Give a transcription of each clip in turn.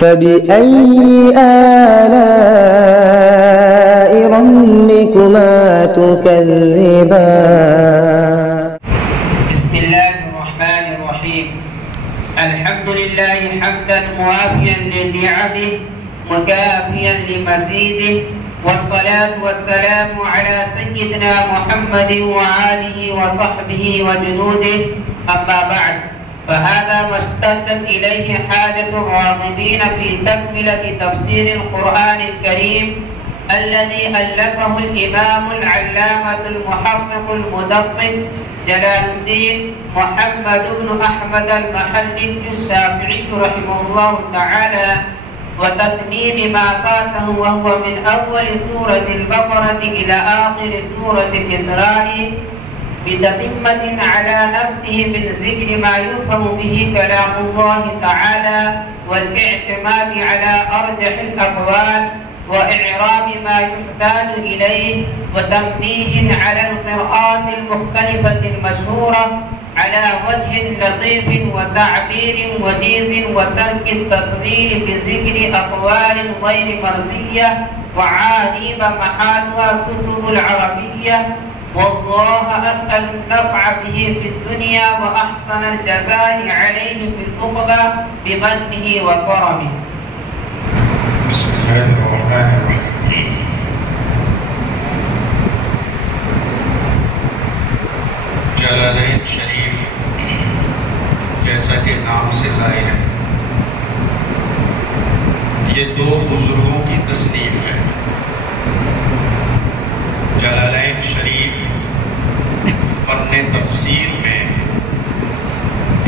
فبأي آلاء ربكما تكذبان بسم الله الرحمن الرحيم الحمد لله حمدا موافيا لنعمه مكافيا لمزيده والصلاة والسلام على سيدنا محمد وآله وصحبه وجنوده أما بعد فهذا ما اشتدت إليه حاجة الراغبين في تكملة تفسير القرآن الكريم الذي ألفه الإمام العلامة المحقق المدقق جلال الدين محمد بن أحمد المحلي الشافعي رحمه الله تعالى وتتميم ما فاته وهو من أول سورة البقرة إلى آخر سورة الإسراء بتتمة على نفسه من ذكر ما يفهم به كلام الله تعالى والاعتماد على أرجح الأقوال وإعراب ما يحتاج إليه وتنبيه على القراءات المختلفة المشهورة على وجه لطيف وتعبير وجيز وترك التطويل بذكر أقوال غير مرزية وعاجيب محالها كتب العربية والله أسأل النفع به في الدنيا وأحسن الجزاء عليه في الأخرى بمنه وكرمه. بسم الله الرحمن الرحيم. جلالین شریف جیسا کہ نام سے ظاہر ہے یہ دو بزرگوں کی تصنیف ہے. جلالین شریف فن تفسیر میں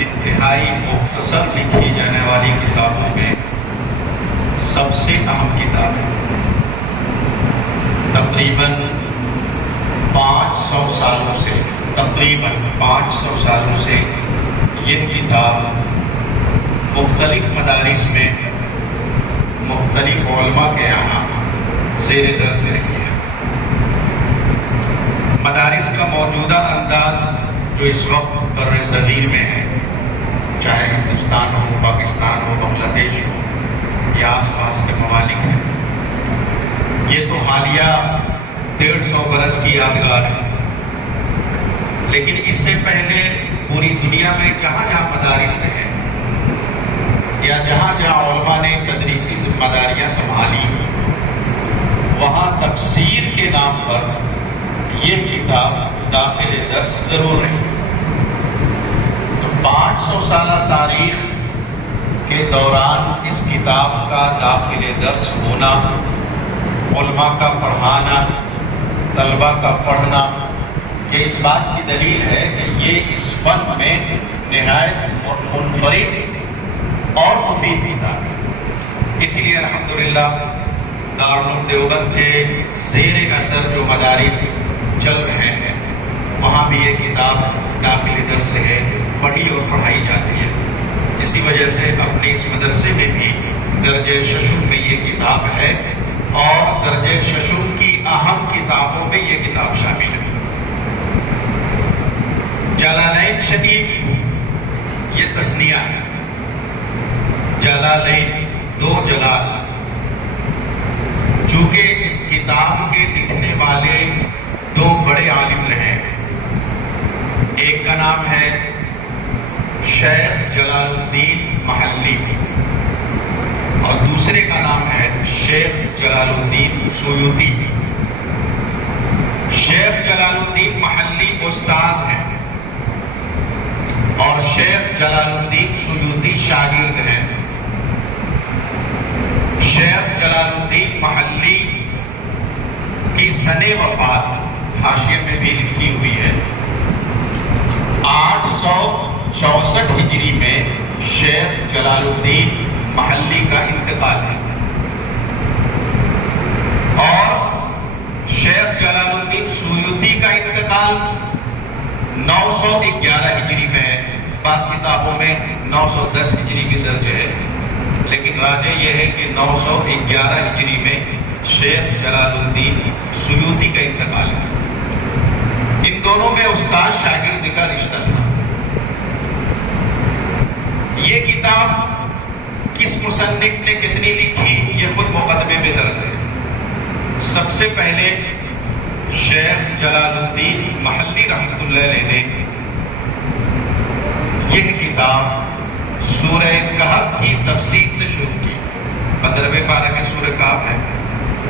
انتہائی مختصر لکھی جانے والی کتابوں میں سب سے اہم کتاب ہے. تقریباً 500 سالوں سے یہ کتاب مختلف مدارس میں مختلف علماء کے یہاں زیر درس رہی ہے. مدارس کا موجودہ انداز جو اس وقت بر صغیر میں ہے، چاہے ہندوستان ہو، پاکستان ہو، بنگلہ دیش ہو یا آس پاس کے ممالک ہیں، یہ تو حالیہ 150 برس کی یادگار ہے. لیکن اس سے پہلے پوری دنیا میں جہاں جہاں مدارس رہے یا جہاں جہاں علماء نے تدریسی ذمہ داریاں سنبھالی، وہاں تفسیر کے نام پر یہ کتاب داخل درس ضرور رہی. تو 500 سالہ تاریخ کے دوران اس کتاب کا داخل درس ہونا، علماء کا پڑھانا، طلبہ کا پڑھنا، یہ اس بات کی دلیل ہے کہ یہ اس فن میں نہایت منفرد اور مفید کتاب ہے. اسی لیے الحمدللہ دارالعلوم دیوبند کے زیر اثر جو مدارس چل رہے ہیں وہاں بھی یہ کتاب داخل درس ہے، پڑھی اور پڑھائی جاتی ہے. اسی وجہ سے اپنے اس مدرسے میں بھی درجہ ششم میں یہ کتاب ہے اور درجہ ششم کی اہم کتابوں میں یہ کتاب شامل ہے. جلالین شریف یہ تثنیہ ہے. جلالین، دو جلال. چونکہ اس کتاب کے لکھنے والے دو بڑے عالم رہے، ایک کا نام ہے شیخ جلال الدین محلی اور دوسرے کا نام ہے شیخ جلال الدین سیوطی. شیخ جلال الدین محلی استاذ ہیں اور شیخ جلال الدین سیوطی شاگرد ہیں. شیخ جلال الدین محلی کی سن وفات حاشیے میں بھی لکھی ہوئی ہے 864 ہجری میں شیخ جلال الدین محلی کا انتقال ہے اور شیخ جلال الدین سیوطی کا انتقال 911 ہجری میں ہے. بعض کتابوں میں 910 ہجری کی درج ہے، لیکن راجع یہ ہے کہ 911 ہجری میں شیخ جلال الدین سیوطی کا انتقال ہے. ان دونوں میں استاد شاگرد کا رشتہ تھا. یہ کتاب کس مصنف نے کتنی لکھی یہ خود مقدمے میں درج ہے۔ سب سے پہلے شیخ جلال الدین محلی رحمۃ اللہ علیہ نے یہ کتاب سورہ کہف کی تفسیر سے شروع کی۔ 15ویں پارے میں سورہ کہف ہے،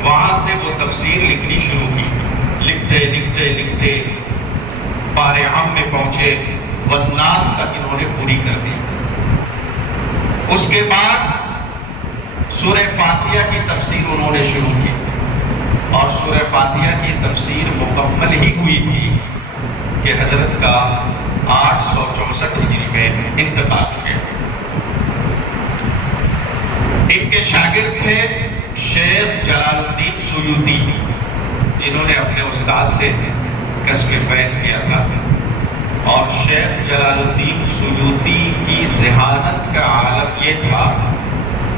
وہاں سے وہ تفسیر لکھنی شروع کی۔ لکھتے لکھتے لکھتے پارے عام میں پہنچے، والناس تک انہوں نے پوری کر دی۔ اس کے بعد سورہ فاتحہ کی تفسیر انہوں نے شروع کی، اور سورہ فاتحہ کی تفسیر مکمل ہی ہوئی تھی کہ حضرت کا 864 ہجری میں انتقال ہو گیا۔ ان کے شاگرد تھے شیخ جلال الدین سیوطی، جنہوں نے اپنے استاد سے کسب فیض کیا تھا۔ اور شیخ جلال الدین سیوطی کی ذہانت کا عالم یہ تھا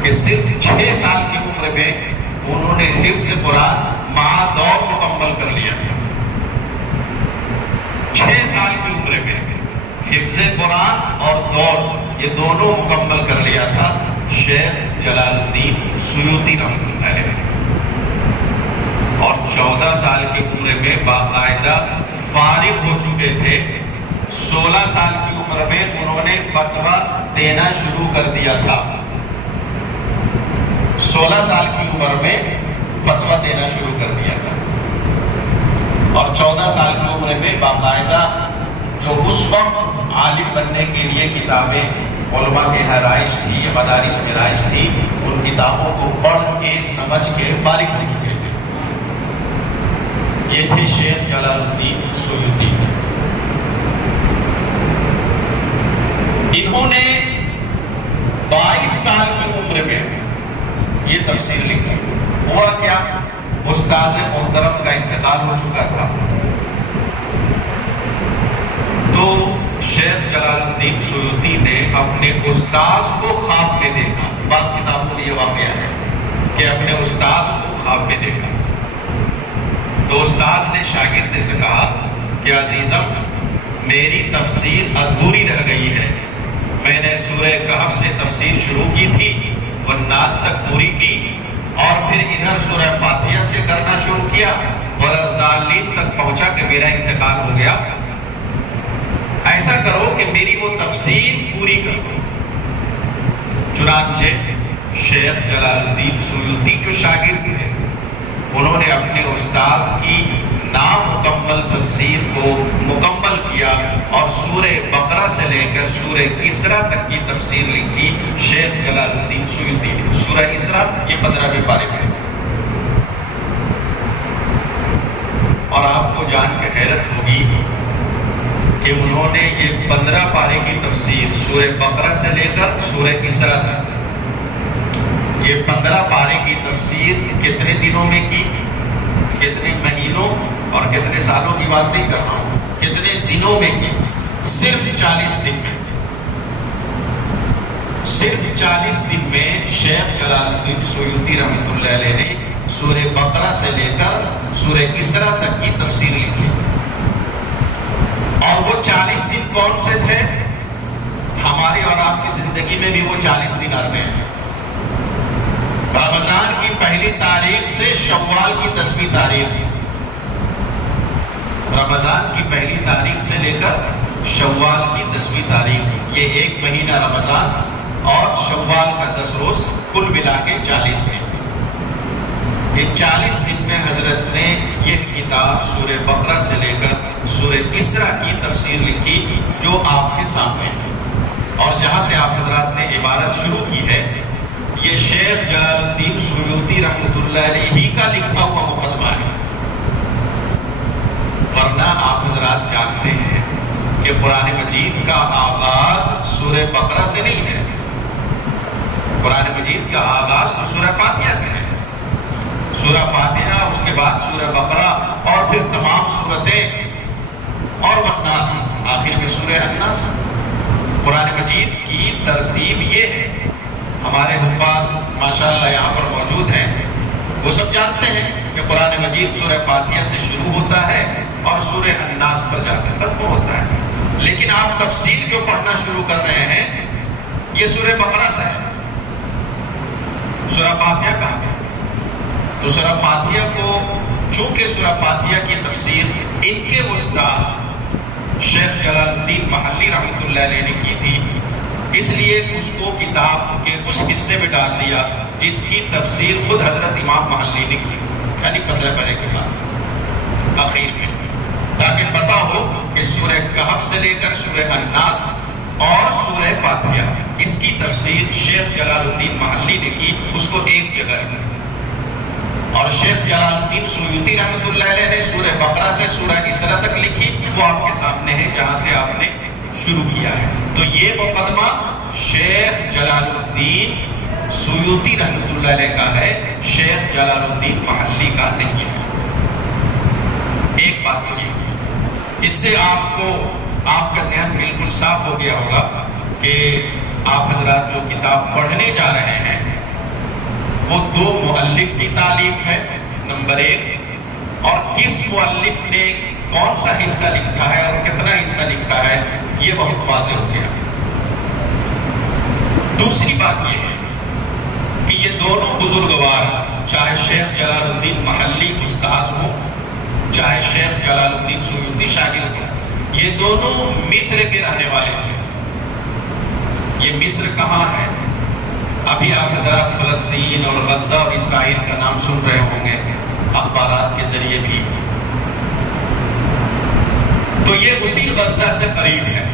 کہ صرف 6 سال کی عمر میں انہوں نے حفظ قرآن مع دور مکمل کر لیا تھا۔ 6 سال کی عمر میں حفظ قرآن اور دور یہ دونوں مکمل کر لیا تھا شیخ جلال الدین سیوطی رحمۃ اللہ علیہ۔ اور 14 سال کی عمر میں باقاعدہ فارغ ہو چکے تھے۔ 16 سال کی عمر میں انہوں نے فتویٰ دینا شروع کر دیا تھا۔ 16 سال کی عمر میں فتویٰ دینا شروع کر دیا تھا، اور 14 سال کی عمر میں باقاعدہ جو اس وقت عالم بننے کے لیے کتابیں علماء کے ہرائش تھی یا مدارس میں رائج تھی، ان کتابوں کو پڑھ کے سمجھ کے فارغ ہو چکے تھے۔ یہ تھے شیخ جلال الدین سیوطی۔ انہوں نے 22 سال کی عمر میں یہ تفسیر لکھی۔ ہوا کیا، استاذ محترم کا انتقال ہو چکا تھا، تو شیخ جلال الدین سیوطی نے اپنے استاذ کو خواب میں دیکھا۔ بعض کتابوں میں یہ واقعہ ہے کہ اپنے استاذ کو خواب میں دیکھا، تو استاذ نے شاگرد سے کہا کہ عزیزم، میری تفسیر ادھوری رہ گئی ہے۔ میں نے سورہ کہف سے تفسیر شروع کی تھی، والناس تک پوری کی، اور پھر ادھر سورہ فاتحہ سے کرنا شروع کیا، والضالین تک پہنچا کہ میرا انتقال ہو گیا۔ ایسا کرو کہ میری وہ تفسیر پوری کرو۔ چنانچہ شیخ جلال الدین سیوطی جو شاگرد تھے، انہوں نے اپنے استاذ کی نامکمل تفسیر کو مکمل کیا، اور سورہ بقرہ سے لے کر سورہ اسراء تک کی تفسیر لکھی شیخ جلال الدین سیوطی نے۔ سورہ اسراء یہ 15ویں پارے میں، اور آپ کو جان کے حیرت ہوگی کہ انہوں نے یہ 15 پارے کی تفسیر سورہ بقرہ سے لے کر سورہ اسراء تک، یہ 15 پارے کی تفسیر کتنے دنوں میں کی، کتنے مہینوں اور کتنے سالوں کی بات نہیں کر رہا ہوں، کتنے دنوں میں کی، صرف 40 دن میں۔ صرف 40 دن میں شیخ جلال الدین سیوطی رحمۃ اللہ علیہ نے سورہ بقرہ سے لے کر سورہ اسراء تک کی تفسیر لکھی۔ اور وہ 40 دن کون سے تھے؟ ہماری اور آپ کی زندگی میں بھی وہ 40 دن آتے ہیں۔ رمضان کی پہلی تاریخ سے شوال کی 10ویں تاریخ، رمضان کی پہلی تاریخ سے لے کر شوال کی 10ویں تاریخ، یہ 1 مہینہ رمضان اور شوال کا 10 روز، کل ملا کے 40 دن۔ یہ 40 دن میں حضرت نے یہ کتاب سورہ بقرہ سے لے کر سورہ اسراء کی تفسیر لکھی، جو آپ کے سامنے ہے۔ اور جہاں سے آپ حضرات نے عبارت شروع کی ہے، یہ شیخ جلال الدین سیوطی رحمۃ اللہ علیہ کا لکھا ہوا مقدمہ ہے۔ ورنہ آپ حضرات جانتے ہیں کہ قرآن مجید کا آغاز سورہ بقرہ سے نہیں ہے، قرآن مجید کا آغاز تو سورہ فاتحہ سے ہے۔ سورہ فاتحہ، اس کے بعد سورہ بقرہ، اور پھر تمام سورتیں، اور والناس، آخر میں سورہ الناس۔ قرآن مجید کی ترتیب یہ ہے۔ ہمارے حفاظ ماشاءاللہ یہاں پر موجود ہیں، وہ سب جانتے ہیں کہ قرآن مجید سورہ فاتحہ سے شروع ہوتا ہے اور سورہ الناس پر جا کر ختم ہوتا ہے، لیکن آپ تفسیر جو پڑھنا شروع کر رہے ہیں یہ سورہ بقرہ سے ہے۔ سورہ فاتحہ کہاں ہے؟ تو سورہ فاتحہ کو چونکہ سورہ فاتحہ کی تفسیر ان کے استاد شیخ جلال الدین محلی رحمۃ اللہ علیہ نے کی تھی، اس لیے اس کو کتاب کے اس حصے میں ڈال دیا جس کی تفسیر خود حضرت امام محلی نے کی، یعنی 15 پارے کے بعد اخیر میں، تاکہ پتہ ہو کہ سورہ کہف سے لے کر سورہ الناس اور سورہ فاتحہ اس کی تفسیر شیخ جلال الدین محلی نے کی، اس کو ایک جگہ کی۔ اور شیخ جلال الدین سیوطی رحمۃ اللہ علیہ نے سورہ بقرہ سے سورہ اسراء تک لکھی، وہ آپ کے سامنے ہے جہاں سے آپ نے شروع کیا ہے۔ تو یہ مقدمہ شیخ جلال الدین سیوطی رحمۃ اللہ علیہ کا ہے، شیخ جلال الدین محلی کا نہیں ہے۔ ایک بات تو یہ، اس سے آپ کو آپ کا ذہن بالکل صاف ہو گیا ہوگا کہ آپ حضرات جو کتاب پڑھنے جا رہے ہیں وہ دو مؤلف کی تالیف ہے، نمبر 1، اور کس مؤلف نے کون سا حصہ لکھا ہے اور کتنا حصہ لکھا ہے یہ بہت واضح ہو گیا۔ دوسری بات یہ ہے کہ یہ دونوں بزرگوار، چاہے شیخ جلال الدین محلی استاذ ہو، چاہے شیخ جلال الدین سیوطی شاگرد ہو، یہ دونوں مصر کے رہنے والے تھے۔ یہ مصر کہاں ہے؟ ابھی آپ حضرات فلسطین اور غزہ اور اسرائیل کا نام سن رہے ہوں گے اخبارات کے ذریعے بھی، تو یہ اسی غزہ سے قریب ہے۔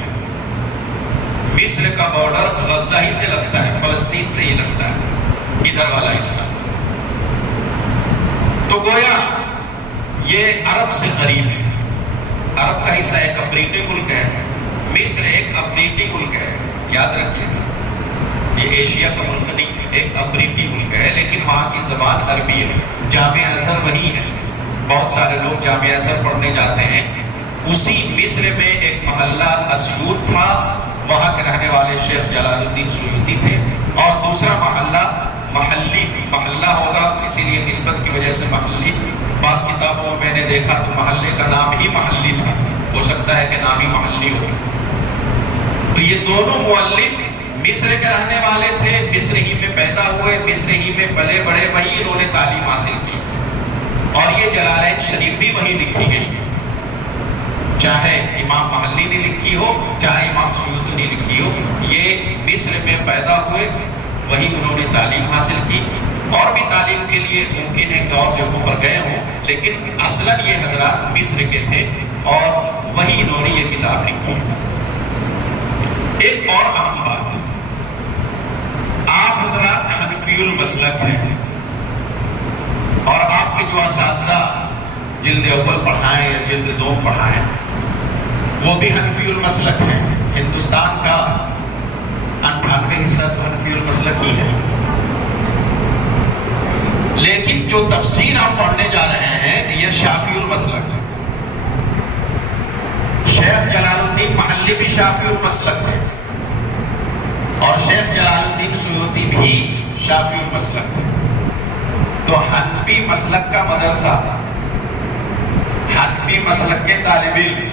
مصر کا بارڈر غزہ ہی سے لگتا ہے، فلسطین سے ہی لگتا ہے ادھر والا حصہ، تو گویا یہ عرب سے قریب ہے۔ عرب کا حصہ ایک افریقی ملک ہے، مصر ایک افریقی ملک ہے، یاد رکھیے گا، یہ ایشیا کا ملک نہیں ہے، ایک افریقی ملک ہے، لیکن وہاں کی زبان عربی ہے۔ جامعہ ازہر وہی ہے، بہت سارے لوگ جامعہ ازہر پڑھنے جاتے ہیں۔ اسی مصر میں ایک محلہ اسیوط تھا، وہاں کے رہنے والے شیخ جلال الدین سیوطی تھے، اور دوسرا محلہ محلی محلہ ہوگا، اسی لیے نسبت کی وجہ سے محلی، بعض کتابوں میں میں نے دیکھا تو محلے کا نام ہی محلی تھا، ہو سکتا ہے کہ نام ہی محلی ہو۔ تو یہ دونوں مؤلف مصر کے رہنے والے تھے، مصر ہی میں پیدا ہوئے، مصر ہی میں پلے بڑے، وہیں انہوں نے تعلیم حاصل کی، اور یہ جلالین شریف بھی وہیں لکھی گئی، چاہے امام محلی نے لکھی ہو چاہے امام سیوطی نے لکھی ہو، یہ مصر میں پیدا ہوئے، وہیں انہوں نے تعلیم حاصل کی، اور بھی تعلیم کے لیے ممکن ہے کہ اور جگہوں پر گئے ہوں، لیکن اصلاً یہ حضرات مصر کے تھے اور وہیں انہوں نے یہ کتاب لکھی۔ ایک اور اہم بات، آپ حضرات حنفی المسلک ہیں، اور آپ کے جو اساتذہ جلد اول پڑھائیں یا جلد دوم پڑھائیں وہ بھی حنفی المسلک ہیں۔ ہندوستان کا 98 حصہ تو حنفی المسلک ہی ہے، لیکن جو تفسیر آپ پڑھنے جا رہے ہیں یہ شافعی المسلک ہے۔ شیخ جلال الدین محلی بھی شافعی المسلک ہے، اور شیخ جلال الدین سیوطی بھی شافعی المسلک ہے۔ تو حنفی مسلک کا مدرسہ، حنفی مسلک کے طالب علم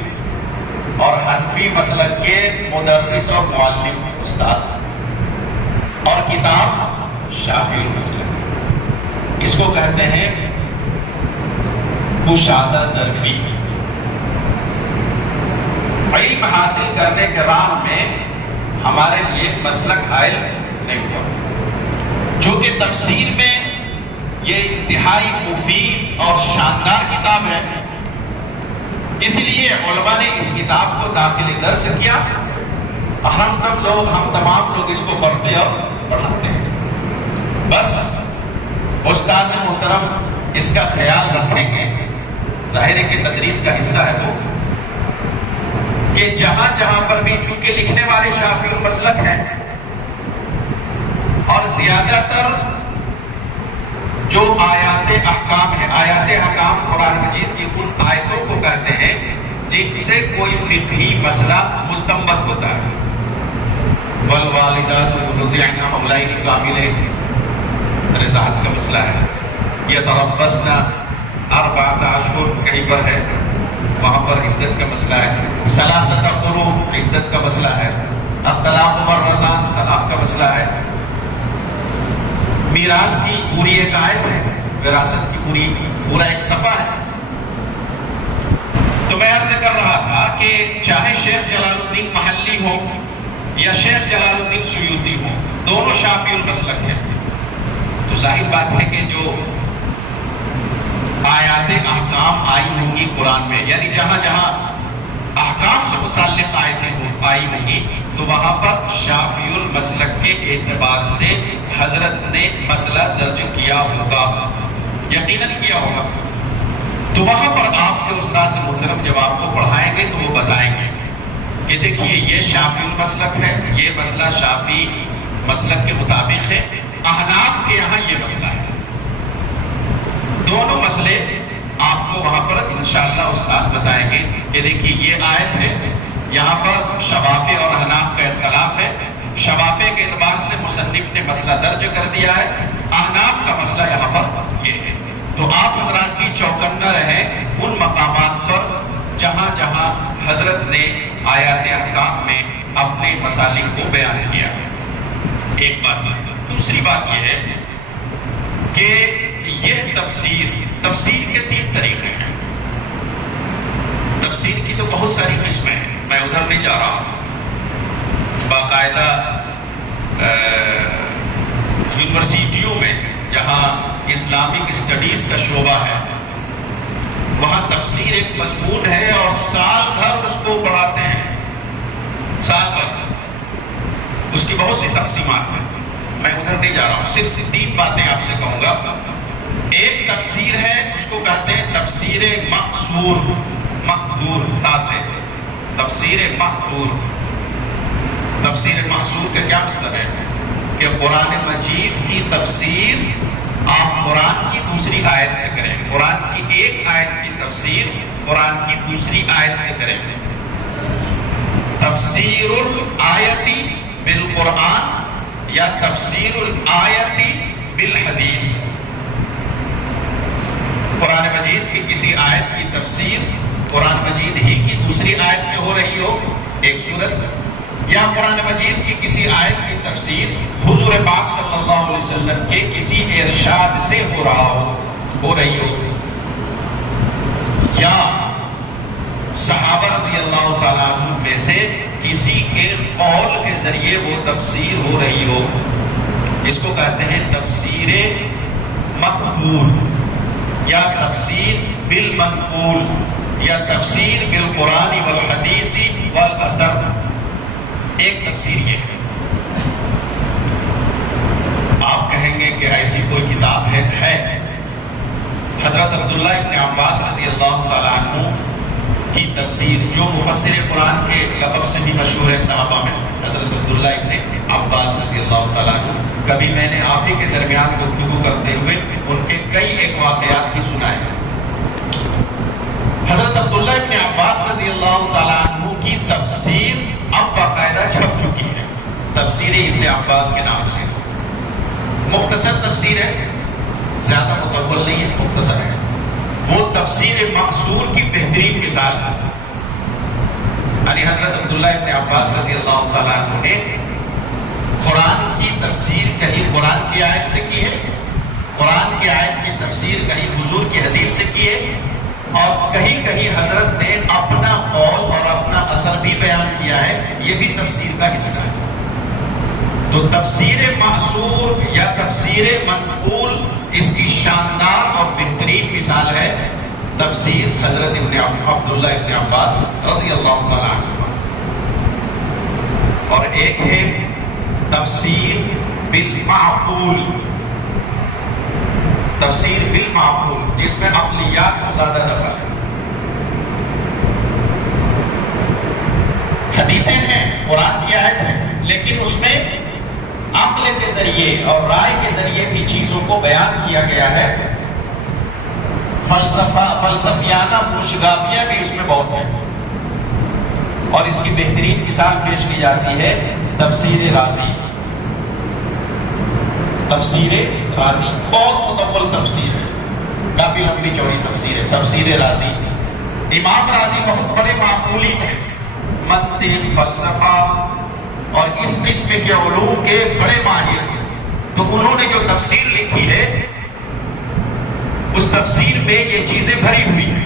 اور حنفی مسلک کے مدرس اور معلم استاذ، اور کتاب شافعی المسلک، اس کو کہتے ہیں کشادہ ظرفی۔ علم حاصل کرنے کے راہ میں ہمارے لیے مسلک حائل نہیں ہوا، چونکہ تفسیر میں یہ انتہائی مفید اور شاندار کتاب ہے، اس لیے علماء نے اس کتاب کو داخل درس کیا، ہم تمام لوگ اس کو پڑھتے اور پڑھاتے ہیں۔ بس استاد محترم اس کا خیال رکھیں گے، ظاہر ہے کہ تدریس کا حصہ ہے وہ، کہ جہاں جہاں پر بھی چونکہ لکھنے والے شافعی المسلک ہیں، اور زیادہ تر جو آیات احکام ہیں، آیات احکام قرآن مجید کی ان آیتوں کو کہتے ہیں جن سے کوئی فقہی مسئلہ مستنبط ہوتا ہے۔ والوالدات یرضعن حولین کاملین، رضاعت کا مسئلہ ہے۔ یتربصن 4 اشہر کہیں پر ہے، وہاں پر عدت کا مسئلہ ہے۔ ثلاثۃ قروء عدت کا مسئلہ ہے۔ الطلاق مرتان طلاق کا مسئلہ ہے۔ میراث کی پوری ایک آیت ہے، وراثت کی پورا ایک صفحہ ہے۔ تو میں عرض کر رہا تھا کہ چاہے شیخ جلال الدین محلی ہو یا شیخ جلال الدین سیوطی ہو، دونوں شافعی المسلک ہیں۔ تو ظاہر بات ہے کہ جو آیات احکام آئی ہوں گی قرآن میں، یعنی جہاں جہاں احکام سے متعلق آیتیں آئی ہوں گی، تو وہاں پر شافعی المسلک کے اعتبار سے حضرت نے مسئلہ درج کیا ہوگا، یقیناً کیا ہوگا۔ تو وہاں پر آپ کے استاد محترم جب آپ کو پڑھائیں گے تو وہ بتائیں گے کہ دیکھیے یہ شافعی المسلک ہے، یہ مسئلہ شافعی مسلک کے مطابق ہے، احناف کے یہاں یہ مسئلہ ہے۔ دونوں مسئلے آپ کو وہاں پر انشاءاللہ استاد بتائیں گے کہ دیکھیے یہ آیت ہے، یہاں پر شوافی اور احناف کا اختلاف ہے۔ شوافی کے اعتبار سے مصنف نے مسئلہ درج کر دیا ہے، احناف کا مسئلہ یہاں پر یہ ہے۔ تو آپ حضرات بھی چوکنا رہیں ان مقامات پر جہاں جہاں حضرت نے آیات احکام میں اپنے مسالک کو بیان کیا۔ ایک بات۔ دوسری بات یہ ہے کہ یہ تفسیر کے 3 طریقے ہیں۔ تفسیر کی تو بہت ساری قسمیں ہیں، میں ادھر نہیں جا رہا ہوں۔ باقاعدہ یونیورسٹیوں میں جہاں اسلامک اسٹڈیز کا شعبہ ہے، وہاں تفسیر ایک مضمون ہے اور سال بھر اس کو پڑھاتے ہیں، سال بھر اس کی بہت سی تقسیمات ہیں۔ میں ادھر نہیں جا رہا ہوں، صرف 3 باتیں آپ سے کہوں گا۔ ایک تفسیر ہے، اس کو کہتے ہیں تفسیر مقصور، تفسیر مقصور۔ تفسیر مقصور کا کیا مطلب ہے کہ قرآن مجید کی تفسیر آپ قرآن کی دوسری آیت سے کریں، قرآن کی ایک آیت کی تفسیر قرآن کی دوسری آیت سے کریں۔ تفسیر الآیتی بالقرآن یا تفسیر الآیتی بالحدیث۔ قرآن مجید کی کسی آیت کی تفسیر قرآن مجید ہی کی دوسری آیت سے ہو رہی ہو ایک صورت، یا قرآن مجید کی کسی آیت کی تفسیر حضور پاک صلی اللہ علیہ وسلم کے کسی ارشاد سے ہو رہی ہو، یا صحابہ رضی اللہ تعالیٰ عنہ میں سے کسی کے قول کے ذریعے وہ تفسیر ہو رہی ہو، اس کو کہتے ہیں تفسیر مقفول یا تفسیر بالمنقول یا تفسیر بالقرآن والحدیث والاثر۔ ایک تفسیر یہ ہے۔ آپ کہیں گے کہ ایسی کوئی کتاب ہے؟ حضرت عبداللہ ابن عباس رضی اللہ تعالیٰ عنہ کی تفسیر، جو مفسر قرآن کے لقب سے بھی مشہور ہے صحابہ میں، حضرت عبداللہ ابن عباس رضی اللہ تعالیٰ عنہ، کبھی میں نے آپ ہی کے درمیان گفتگو کرتے ہوئے ان کے کئی ایک واقعات بھی سنائے ہیں۔ حضرت عبداللہ ابن عباس رضی اللہ تعالیٰ عنہ کی تفسیر اب باقاعدہ چھپ چکی ہے، تفسیر ابن عباس کے نام سے۔ مختصر تفسیر ہے، زیادہ مطول نہیں ہے، مختصر ہے۔ وہ تفسیر مقصور کی بہترین مثال ہے۔ یعنی حضرت عبداللہ ابن عباس رضی اللہ تعالیٰ عنہ نے قرآن کی تفسیر کہیں قرآن کی آیت سے کی ہے، قرآن کی آیت کی تفسیر کہیں حضور کی حدیث سے کی ہے، اور کہیں کہیں حضرت نے اپنا قول اور اپنا اثر بھی بیان کیا ہے، یہ بھی تفسیر کا حصہ ہے۔ تو تفسیر مقصور یا تفسیر منقول، اس کی شاندار اور بہترین مثال ہے تفسیر حضرت عبداللہ ابن عباس رضی اللہ تعالیٰ عنہ۔ اور ایک ہے تفسیر بالمعقول، تفسیر بالمعقول جس میں عقلیات کو زیادہ دخل ہے۔ حدیثیں ہیں، قرآن کی آیت ہے، لیکن اس میں عقل کے ذریعے اور رائے کے ذریعے بھی چیزوں کو بیان کیا گیا ہے۔ فلسفیانہ مشغابیاں بھی اس میں بہت ہیں، اور اس کی بہترین مثال پیش کی جاتی ہے تفسیر رازی۔ تفسیر رازی بہت مطول تفسیر ہے، کافی لمبی چوڑی تفسیر ہے تفسیر رازی۔ امام رازی بہت بڑے معقولی تھے، منطق، فلسفہ اور اس قسم کے علوم کے بڑے ماہر۔ تو انہوں نے جو تفسیر لکھی ہے اس تفسیر میں یہ چیزیں بھری ہوئی ہیں.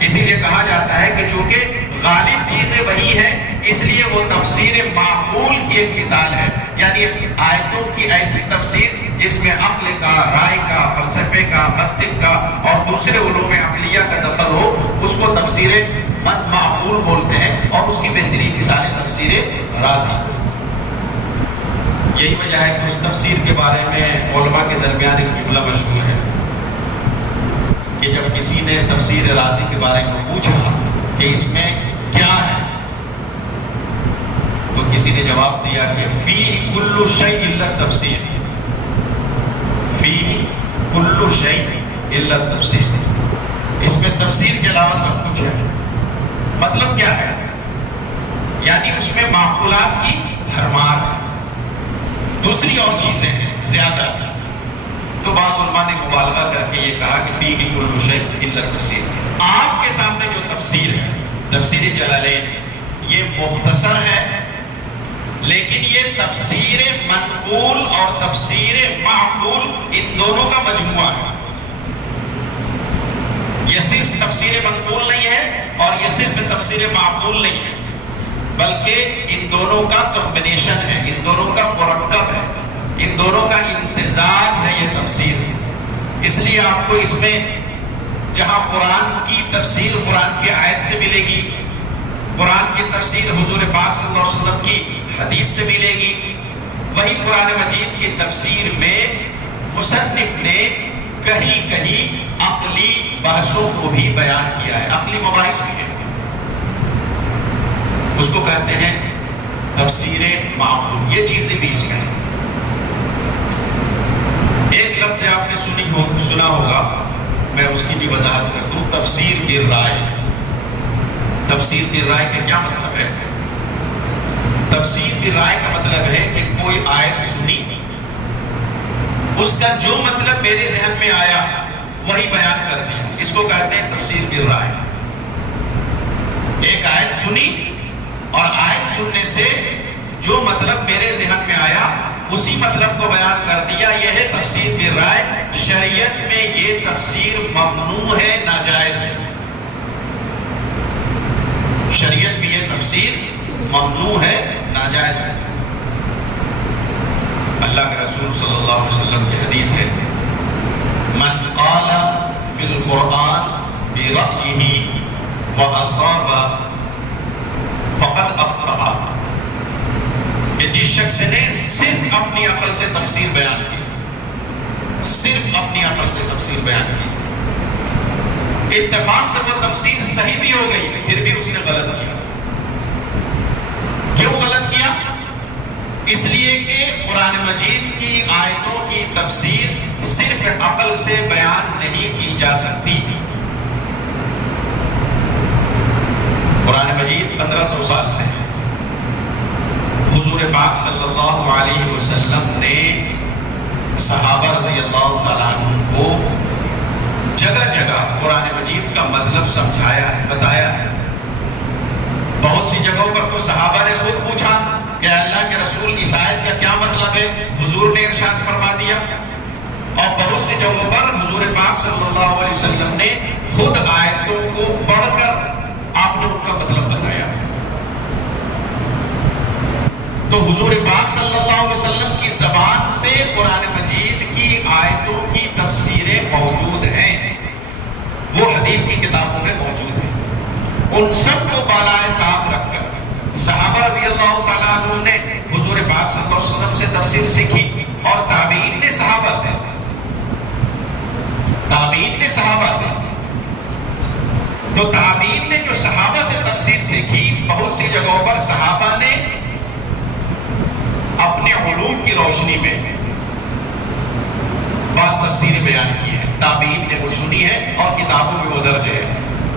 اسی لیے کہا جاتا ہے کہ چونکہ غالب چیزیں وہی ہیں اس لیے وہ تفسیر معقول کی ایک مثال ہے. یعنی آیتوں کی ایسی تفسیر جس میں عقل کا، رائے کا، فلسفے کا، منطق کا اور دوسرے علوم عقلیہ کا دخل ہو، اس کو تفسیر معقول بولتے ہیں. اور اس کی بہترین مثال ہے تفسیر رازی. یہی وجہ ہے کہ اس تفسیر کے بارے میں علماء کے درمیان ایک جملہ مشہور ہے کہ جب کسی نے تفسیر رازی کے بارے میں پوچھا کہ اس میں کیا ہے، تو کسی نے جواب دیا کہ فی کل شیء الا التفسیر، فی کل شیء الا التفسیر، اس میں تفسیر کے علاوہ سب کچھ ہے. مطلب کیا ہے؟ یعنی اس میں معقولات کی بھرمار ہے، دوسری اور چیزیں ہیں زیادہ. تو بعض علماء نے مبالغہ کر کے یہ کہا کہ فیہ کل شیء الا التفسیر. آپ کے سامنے جو تفسیر ہے، تفسیر جلالین، یہ مختصر ہے، لیکن یہ تفسیر منقول اور تفسیر معقول ان دونوں کا مجموعہ ہے. یہ صرف تفسیر منقول نہیں ہے اور یہ صرف تفسیر معقول نہیں ہے، بلکہ ان دونوں کا کمبینیشن ہے، ان دونوں کا مرکب ہے، ان دونوں کا امتزاج ہے یہ تفسیر. اس لیے آپ کو اس میں جہاں قرآن کی تفسیر قرآن کی آیت سے ملے گی، قرآن کی تفسیر حضور پاک صلی اللہ علیہ وسلم کی حدیث سے ملے گی، وہی قرآن مجید کی تفسیر میں مصنف نے کہیں کہیں عقلی بحثوں کو بھی بیان کیا ہے، عقلی مباحث بھی ہے. اس کو کہتے ہیں تفسیر معقول. یہ چیزیں بھی اس میں ہیں. ایک لفظ آپ نے سنا ہوگا، میں اس کی بھی وضاحت کر دوں. تفسیر بالرائے. تفسیر بالرائے کا کیا مطلب ہے؟ تفسیر بالرائے کا مطلب ہے کہ کوئی آیت سنی، اس کا جو مطلب میرے ذہن میں آیا وہی بیان کر دیا. اس کو کہتے ہیں تفسیر بالرائے. ایک آیت سنی اور آیت سننے سے جو مطلب میرے ذہن میں آیا اسی مطلب کو بیان کر دیا. یہ ہے تفسیر بالرائے. شریعت میں یہ تفسیر ممنوع ہے، ناجائز ہے. شریعت میں یہ تفسیر ممنوع ہے، ناجائز ہے. اللہ کے رسول صلی اللہ علیہ وسلم کی حدیث ہے، من قال فی القرآن برأیہ واصاب فقد اخطأ. کہ جس شخص نے صرف اپنی عقل سے تفسیر بیان کی، صرف اپنی عقل سے تفسیر بیان کی، اتفاق سے وہ تفسیر صحیح بھی ہو گئی پھر بھی اس نے غلط کیا. کیوں غلط کیا؟ اس لیے کہ قرآن مجید کی آیتوں کی تفسیر صرف عقل سے بیان نہیں کی جا سکتی. قرآن مجید 1500 سال سے حضور پاک صلی اللہ علیہ وسلم نے صحابہ رضی اللہ تعالیٰ عنہ کو جگہ جگہ قرآن مجید کا مطلب سمجھایا ہے، بتایا ہے. بہت سی جگہوں پر تو صحابہ نے خود پوچھا کہ اللہ کے رسول اس آیت کا کیا مطلب ہے، حضور نے ارشاد فرما دیا. اور بہت سی جگہوں پر حضور پاک صلی اللہ علیہ وسلم نے خود آیتوں کو پڑھ کر آپ نے ان کا مطلب بتایا. تو حضور پاک صلی اللہ علیہ وسلم کی زبان سے قرآن مجید کی آیتوں کی تفسیریں موجود ہیں، وہ حدیث کی کتابوں میں موجود ہیں. ان سب کو بالائے طاق رکھ کر صحابہ رضی اللہ تعالیٰ عنہ نے حضور پاک صلی اللہ علیہ وسلم سے تفسیر سیکھی، اور تابعین نے صحابہ سے، تابعین نے صحابہ سے. تو تابعین نے جو صحابہ سے تفسیر سیکھی، بہت سی جگہوں پر صحابہ نے اپنے علوم کی روشنی میں بعض تفسیریں بیان کی ہے، تابعین نے وہ سنی ہے اور کتابوں میں وہ درج ہے.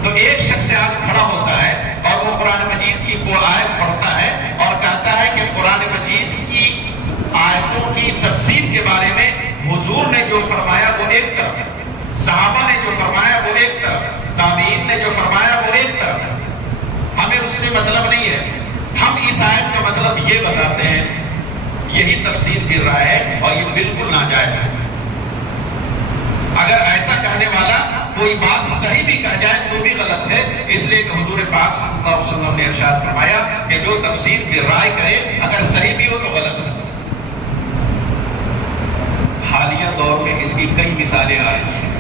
تو ایک شخص آج کھڑا ہوتا ہے اور وہ قرآن مجید کی کوئی آیت پڑھتا ہے اور کہتا ہے کہ قرآن مجید کی آیتوں کی تفسیر کے بارے میں حضور نے جو فرمایا وہ ایک طرف، صحابہ نے جو فرمایا وہ ایک طرف، تابعین نے جو فرمایا وہ ایک طرف. ہمیں اس سے مطلب نہیں ہے، ہم اس آیت کا مطلب یہ بتاتے ہیں، یہی تفسیر بھی رائے ہے اور یہ بالکل ناجائز ہے۔ اگر ایسا کہنے والا کوئی بات صحیح بھی کہہ جائے تو بھی غلط ہے، اس لیے کہ حضور پاک صلی اللہ علیہ وسلم نے ارشاد فرمایا کہ جو تفسیر بھی رائے کرے اگر صحیح بھی ہو تو غلط ہے۔ حالیہ دور میں اس کی کئی مثالیں آ رہی ہیں۔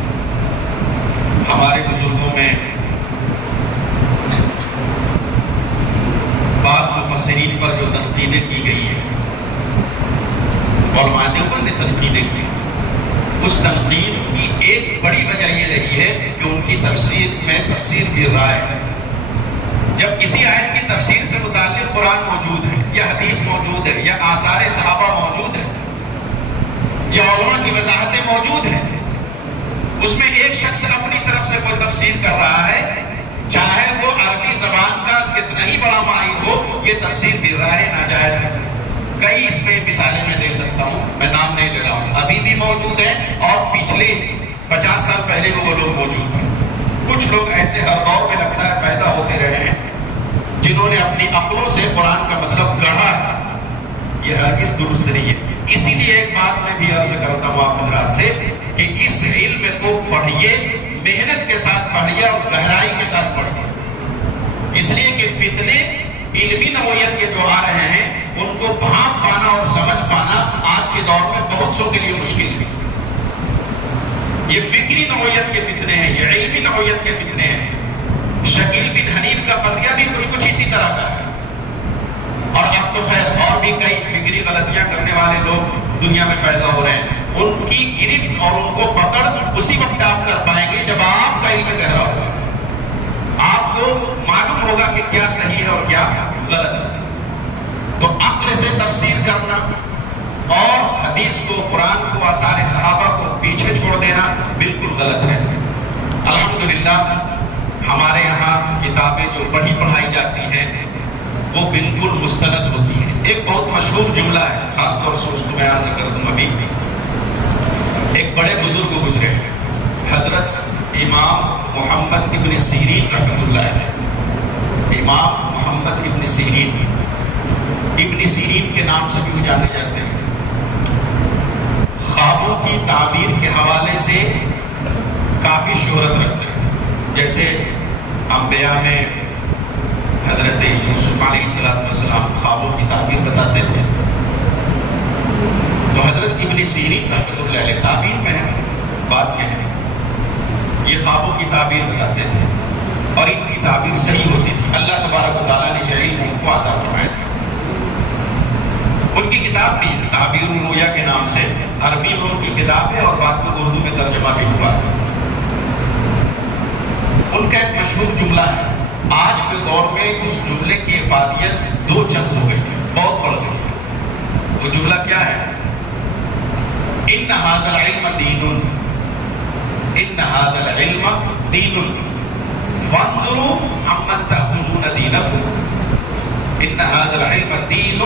ہمارے بزرگوں میں بعض مفسرین پر جو تنقیدیں کی گئی ہیں، علماء دیوبند نے تنقیدیں کی ہیں، اس تنقید کی ایک بڑی وجہ یہ رہی ہے کہ ان کی تفسیر میں تفسیر بھی رائے ہے۔ جب کسی آیت کی تفسیر سے متعلق قرآن موجود ہے یا حدیث موجود ہے یا آثار صحابہ موجود ہے یا علماء کی وضاحتیں موجود ہیں، اس میں ایک شخص اپنی طرف سے کوئی تفسیر کر رہا ہے، چاہے وہ عربی زبان کا کتنا ہی بڑا ماہر ہو، یہ تفسیر بھی رائے ناجائز ہے۔ کئی اس میں مثالیں میں دے سکتا ہوں، میں نام نہیں لے رہا ہوں، ابھی بھی موجود ہیں اور پچھلے 50 سال پہلے بھی وہ لوگ موجود ہیں۔ کچھ لوگ ایسے ہر دور میں لگتا ہے پیدا ہوتے رہے ہیں جنہوں نے اپنی عقلوں سے قرآن کا مطلب گڑھا ہے، یہ ہرگز درست نہیں ہے۔ اسی لیے ایک بات میں بھی عرض کرتا ہوں آپ حضرات سے کہ اس علم کو پڑھیے، محنت کے ساتھ پڑھیے اور گہرائی کے ساتھ پڑھیے، اس لیے کہ فتنے علمی نوعیت کے جو آ رہے ہیں ان کو بھانپ پانا اور سمجھ پانا آج کے دور میں بہت سو کے لیے مشکل ہے۔ یہ فکری نوعیت کے فتنے ہیں، یہ علمی نوعیت کے فتنے ہیں۔ شکیل بن حنیف کا قضیہ بھی کچھ اسی طرح کا ہے، اور اب تو خیر اور بھی کئی فکری غلطیاں کرنے والے لوگ دنیا میں پیدا ہو رہے ہیں۔ ان کی گرفت اور ان کو پکڑ اسی وقت آپ کر پائیں گے جب آپ کا علم گہرا ہوگا، آپ کو معلوم ہوگا کہ کیا صحیح ہے اور کیا غلط ہے۔ تو عقل سے تفسیر کرنا اور حدیث کو، قرآن کو، آثار صحابہ کو پیچھے چھوڑ دینا بالکل غلط ہے۔ الحمدللہ ہمارے یہاں کتابیں جو پڑھائی جاتی ہیں وہ بالکل مستند ہوتی ہیں۔ ایک بہت مشہور جملہ ہے، خاص طور سے اس کو میں عرض کر دوں، ابھی ایک بڑے بزرگ گزرے ہیں، حضرت امام محمد ابن سیرین رحمۃ اللہ علیہ۔ امام محمد ابن سیرین، ابن سیرین کے نام سے بھی جانے جاتے ہیں۔ خوابوں کی تعبیر کے حوالے سے کافی شہرت رکھتے ہیں، جیسے انبیاء میں حضرت یوسف علیہ السلام خوابوں کی تعبیر بتاتے تھے، تو حضرت ابن سیرین رحمۃ اللہ علیہ تعبیر میں ہے، بات کیا ہے، یہ خوابوں کی تعبیر بتاتے تھے اور ان کی تعبیر صحیح ہوتی تھی۔ اللہ تبارک و تعالیٰ نے یہ علم ان کو عطا فرمایا تھا۔ ان کی کتاب بھی تعبیر الرؤیا کے نام سے عربی میں ان کی کتاب ہے اور بعد میں اردو میں ترجمہ بھی ہوا ہے۔ ان کا ایک مشہور جملہ ہے، آج کے دور میں اس جملے کی افادیت دو چند ہو گئی ہے، بہت بڑھ گئی ہے۔ وہ جملہ کیا ہے؟ ان ھذا العلم دین، ان ھذا العلم دین فانظروا عمن تأخذون دینکم، ان ھذا العلم دین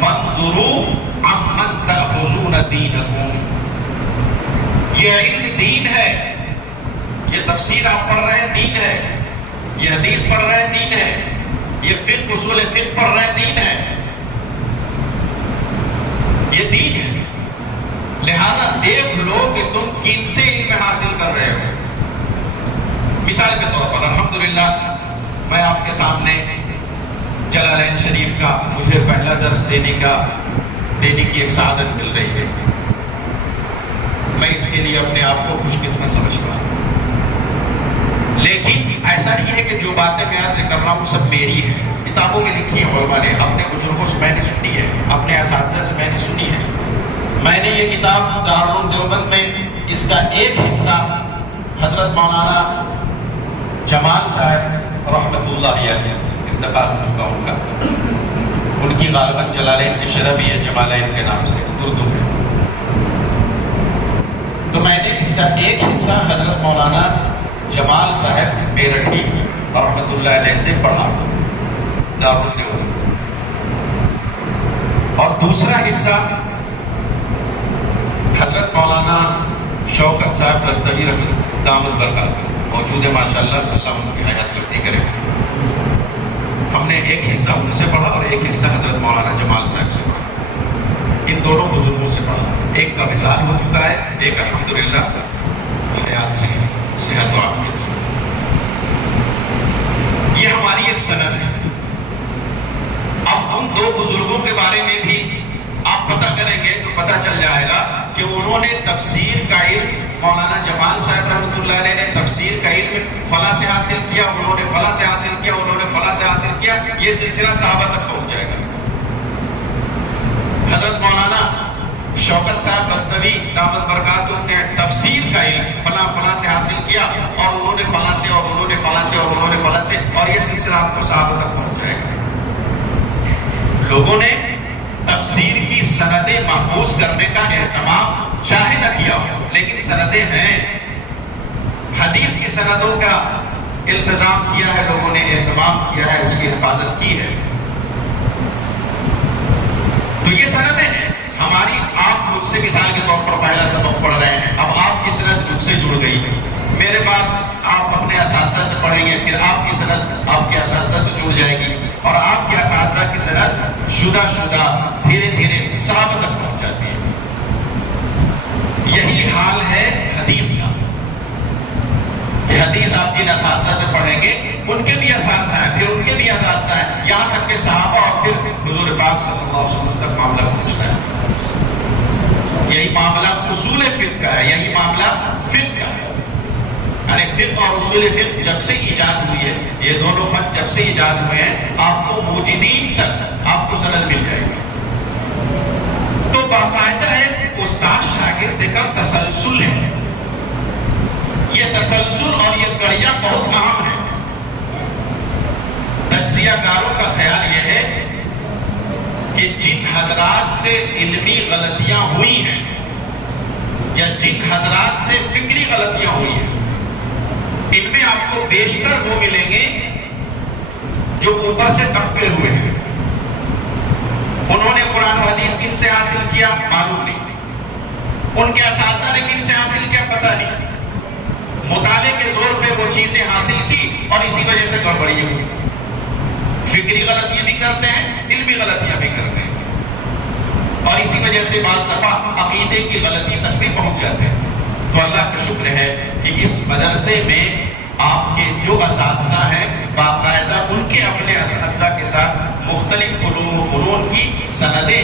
فانظروا عمن تأخذون دینکم۔ یہ علم دین ہے، یہ تفسیر آپ پڑھ رہے ہیں دین ہے، یہ حدیث پڑھ رہے ہیں دین ہے، یہ فقہ اصول فقہ پڑھ رہے ہیں دین ہے، یہ دین ہے۔ لہذا دیکھ لو کہ تم کن سے علم حاصل کر رہے ہو۔ مثال کے طور پر الحمدللہ میں آپ کے سامنے جلالین شریف کا مجھے پہلا درس دینے کی ایک سعادت مل رہی ہے، میں اس کے لیے اپنے آپ کو خوش قسمت سمجھتا ہوں۔ لیکن ایسا نہیں ہے کہ جو باتیں میں عرض کر رہا ہوں سب میری ہیں، کتابوں میں لکھی ہیں علماء نے، اپنے بزرگوں سے میں نے سنی ہے، اپنے اساتذہ سے میں نے سنی ہے۔ میں نے یہ کتاب دارالعلوم دیوبند میں اس کا ایک حصہ حضرت مولانا جمال صاحب رحمۃ اللہ علیہ، انتقال ہو چکا ان کا، ان کی غالباً جلالین کی شرح بھی ہے جمالین کے نام سے اردو میں، تو میں نے اس کا ایک حصہ حضرت مولانا جمال صاحب میرٹھی رحمۃ اللہ علیہ سے پڑھا دارالعلوم دیوبند، اور دوسرا حصہ حضرت مولانا شوکت صاحب دستگیر دامت برکات موجود ہے، ماشاءاللہ، اللہ ان کی حیات کرتی کرے۔ ہم نے ایک حصہ ان سے پڑھا اور ایک حصہ حضرت مولانا جمال صاحب سے پڑھا۔ ان دونوں بزرگوں سے پڑھا. ایک کا وصال ہو چکا ہے, ایک الحمدللہ حیات سے, صحت و عافیت سے. یہ ہماری ایک سند ہے. اب ان دو بزرگوں کے بارے میں بھی آپ پتہ کریں گے تو پتہ چل جائے گا کہ انہوں نے تفسیر کا علم, مولانا جمال صاحب رحمۃ اللہ علیہ نے تفسیر کا علم فلاں سے حاصل کیا, انہوں نے فلاں سے حاصل کیا, انہوں نے فلاں سے حاصل کیا. یہ سلسلہ صحابہ تک پہنچ جائے گا. حضرت مولانا شوکت صاحب غزنوی دامت برکاتہ نے تفسیر کا علم فلاں فلاں سے حاصل کیا, اور انہوں نے فلاں سے, اور انہوں نے فلاں سے, اور انہوں نے فلاں سے, اور یہ سلسلہ آپ کو صحابہ تک پہنچ جائے گا. لوگوں نے تفسیر کی سندیں محفوظ کرنے کا اہتمام چاہے نہ کیا ہو, لیکن سندیں ہیں. حدیث کی سندوں کا التزام کیا ہے لوگوں نے, اہتمام کیا ہے, اس کی حفاظت کی ہے. تو یہ سندیں ہیں ہماری. آپ مجھ سے مثال کے طور پر پہلا سبق پڑھ رہے ہیں, اب آپ کی سند مجھ سے جڑ گئی, میرے بعد آپ اپنے اساتذہ سے پڑھیں گے, پھر آپ کی سند آپ کے اساتذہ سے جڑ جائے گی, اور آپ کے اساتذہ کی سند شدہ دھیرے دھیرے صحابہ تک پہنچ جاتی ہے. یہی حال ہے حدیث کا. یہ حدیث آپ جن اساتذہ سے پڑھیں گے ان کے بھی اساتذہ ہیں, پھر ان کے بھی اساتذہ ہیں, یہاں تک کہ صحابہ اور پھر حضور پاک صلی اللہ علیہ وسلم تک معاملہ پہنچتا ہے. یہی معاملہ اصول فقہ کا ہے, یہی معاملہ فقہ کا ہے. یعنی فقہ اور اصول فقہ جب سے ایجاد ہوئی ہے, یہ دونوں فن جب سے ایجاد ہوئے ہیں, آپ کو موجودین تک آپ کو سند مل جائے گی. تو باقاعدہ ایک استاد شاگرد کا تسلسل ہے. یہ تسلسل اور یہ کڑیاں بہت اہم ہے. تجزیہ کاروں کا خیال یہ ہے کہ جن حضرات سے علمی غلطیاں ہوئی ہیں یا جن حضرات سے فکری غلطیاں ہوئی ہیں, ان میں آپ کو بیشتر وہ ملیں گے جو اوپر سے ٹپکے ہوئے ہیں. انہوں نے قرآن و حدیث کن سے حاصل کیا معلوم نہیں, ان کے اساتذہ نے کن سے حاصل کیا پتہ نہیں, مطالعے کے زور پہ وہ چیزیں حاصل کی اور اسی وجہ سے گڑبڑی ہوئی. فکری غلطیاں بھی کرتے ہیں, علمی غلطیاں بھی کرتے ہیں, اور اسی وجہ سے بعض دفعہ عقیدے کی غلطی تک بھی پہنچ جاتے ہیں. تو اللہ کا شکر ہے کہ اس مدرسے میں آپ کے جو اساتذہ ہیں باقاعدہ ان کے اپنے اساتذہ کے ساتھ مختلف علوم و فنون کی سندیں.